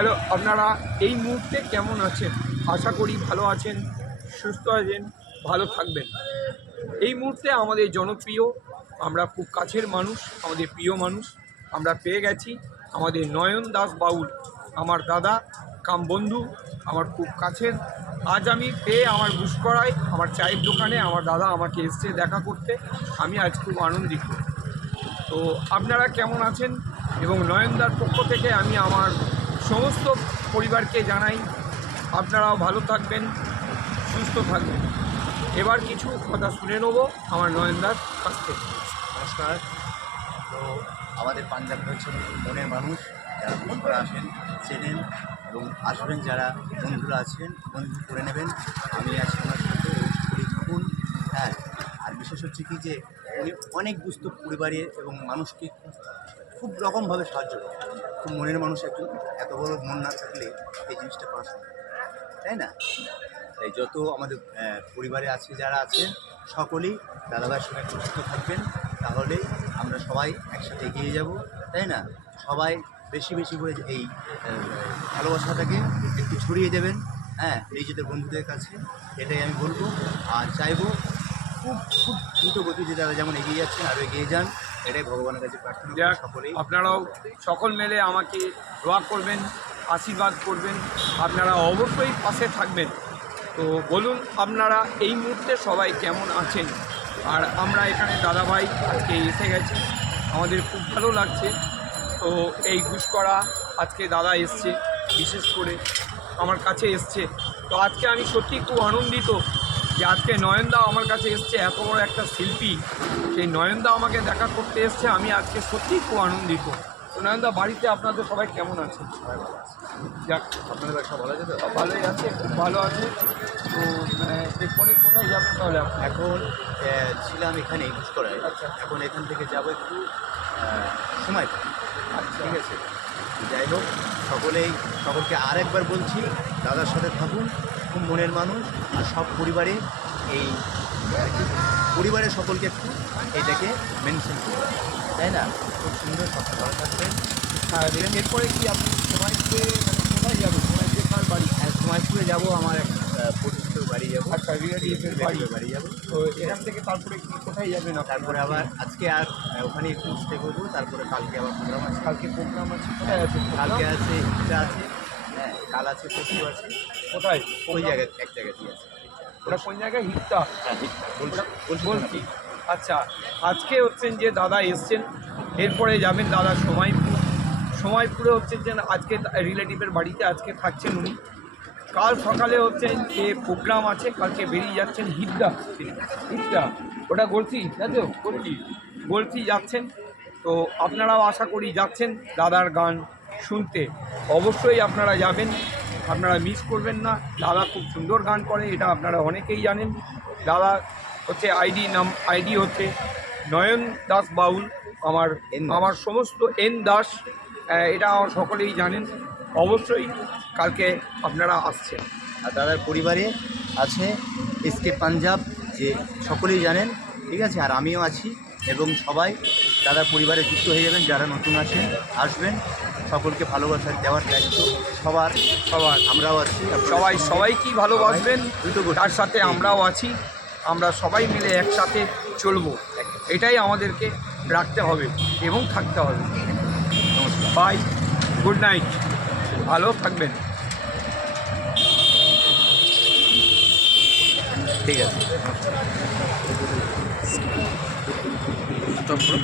Hello, আপনারা এই মুহূর্তে কেমন আছেন? আশা করি ভালো আছেন, সুস্থ আছেন, ভালো থাকবেন। এই মুহূর্তে আমাদের জনপ্রিয়, আমরা খুব কাছের মানুষ, আমাদের প্রিয় মানুষ আমরা পেয়ে গেছি। আমাদের নয়ন দাস বাউল, আমার দাদা কাম বন্ধু, আমার খুব কাছের। আজ আমি পেয়ে আমার গুসকরায় আমার চায়ের দোকানে আমার দাদা আমাকে এসছে দেখা করতে। আমি আজ খুব আনন্দিত। তো আপনারা কেমন আছেন? এবং নয়নদার পক্ষ থেকে আমি আমার সমস্ত পরিবারকে জানাই আপনারাও ভালো থাকবেন, সুস্থ থাকবেন। এবার কিছু কথা শুনে নেব আমার নয়নদার কাছ থেকে। নমস্কার। তো আমাদের পাঞ্জাব হচ্ছে মনের মানুষ, যারা ফোন করে আসেন চেনেন এবং আসবেন, যারা বন্ধুরা আছেন বন্ধু করে নেবেন। আমি আছি ওনার সাথে, থাকুন। হ্যাঁ, আর বিশেষ হচ্ছে কি যে উনি অনেক দুস্থ পরিবারে এবং মানুষকে খুব রকমভাবে সাহায্য করে। খুব মনের মানুষ একজন, এত বড় মন না থাকলে এই জিনিসটা করা সম্ভব, তাই না? তাই যত আমাদের পরিবারে আছে যারা আছেন সকলেই দাদাভাইয়ের সঙ্গে সুস্থ থাকবেন, তাহলে আমরা সবাই একসাথে এগিয়ে যাব, তাই না? সবাই বেশি বেশি করে এই ভালোবাসাটাকে একটু ছড়িয়ে দেবেন, হ্যাঁ, নিজেদের বন্ধুদের কাছে। এটাই আমি বলবো। আর চাইবো খুব খুব দ্রুত গতিতে তারা যেমন এগিয়ে যাচ্ছেন আরও এগিয়ে যান, এটাই ভগবানের কাছে প্রার্থনা করি সকলেই। আপনারাও সকল মিলে আমাকে দোয়া করবেন, আশীর্বাদ করবেন, আপনারা অবশ্যই পাশে থাকবেন। তো বলুন আপনারা এই মুহূর্তে সবাই কেমন আছেন? আর আমরা এখানে দাদাভাই আজকে এসে গেছি, আমাদের খুব ভালো লাগছে। তো এই গুসকরা আজকে দাদা এসছে, বিশেষ করে আমার কাছে এসছে। তো আজকে আমি সত্যি খুব আনন্দিত যে আজকে নয়নদা আমার কাছে এসছে, এত বড় একটা শিল্পী, সেই নয়নদা আমাকে দেখা করতে এসছে। আমি আজকে সত্যিই খুব আনন্দিত। তো নয়নদা, বাড়িতে আপনাদের সবাই কেমন আছে? যাক, আপনাদের বাড়ি সব ভালো আছে তো? ভালোই আছে, খুব ভালো আছে। তো এরপরে কোথায় যাবেন তাহলে আপনি? এখন ছিলাম এখানে গুসকরায়। আচ্ছা। এখন এখান থেকে যাব একটু সময় পাই। আচ্ছা, ঠিক আছে, যাই হোক, সকলকে আরেকবার বলছি, দাদার সাথে থাকুন, খুব মনের মানুষ। আর সব পরিবারে এই পরিবারের সকলকে একটু এইটাকে মেনশন করুন, তাই না? খুব সুন্দর, সব ভালো থাকবেন। হ্যাঁ, এরপরে কি আপনি সময়পুরে কোথায় যাবেন? সময়পুরে কার বাড়ি? সময়পুরে যাবো, আমার এক পরিচিত বাড়ি যাবো। আচ্ছা, রিলেটিভের বাড়ি। বাড়ি যাবো। তো এখান থেকে তারপরে কি কোথায় যাবেন? তারপরে আবার আজকে আর ওখানে একটু স্টে করবো, তারপরে কালকে আবার প্রোগ্রাম আছে। কালকে প্রোগ্রাম আছে? কোথায় আছে? কালকে আছে, ইচ্ছা আছে, হ্যাঁ, কাল আছে, পরশু আছে। কোথায়? ওই জায়গায় এক জায়গাতেই আছে। ওটা কোন জায়গায়? হিটটা? হ্যাঁ, বলছি। আচ্ছা, আজকে হচ্ছেন যে দাদা এসছেন, এরপরে যাবেন দাদা সময়পুর। সময়পুরে হচ্ছেন যে আজকে রিলেটিভের বাড়িতে আজকে থাকছেন উনি। কাল সকালে হচ্ছেন যে প্রোগ্রাম আছে, কালকে বেরিয়ে যাচ্ছেন হিটটা। ওটা গলসি, তাই তো? গলসি যাচ্ছেন। তো আপনারাও আশা করি যাচ্ছেন দাদার গান শুনতে। অবশ্যই আপনারা যাবেন, আপনারা মিস করবেন না। দাদা খুব সুন্দর গান করে, এটা আপনারা অনেকেই জানেন। দাদা হচ্ছে আইডি হচ্ছে নয়ন দাস বাউল, আমার সমস্ত এন দাস, এটা আমার সকলেই জানেন। অবশ্যই কালকে আপনারা আসছেন। আর দাদার পরিবারে আছে এসকে পাঞ্জাব, যে সকলেই জানেন, ঠিক আছে? আর আমিও আছি, এবং সবাই দাদার পরিবারে যুক্ত হয়ে যাবেন। যারা নতুন আছেন আসবেন, সকলকে ভালোবাসা দেওয়ার দায়িত্ব সবার। আমরাও আছি, সবাইকেই ভালোবাসবেন, তার সাথে আমরাও আছি। আমরা সবাই মিলে একসাথে চলবো, এটাই আমাদেরকে রাখতে হবে এবং থাকতে হবে। নমস্কার, বাই, গুড নাইট, ভালো থাকবেন। ঠিক আছে। স্টপ করো।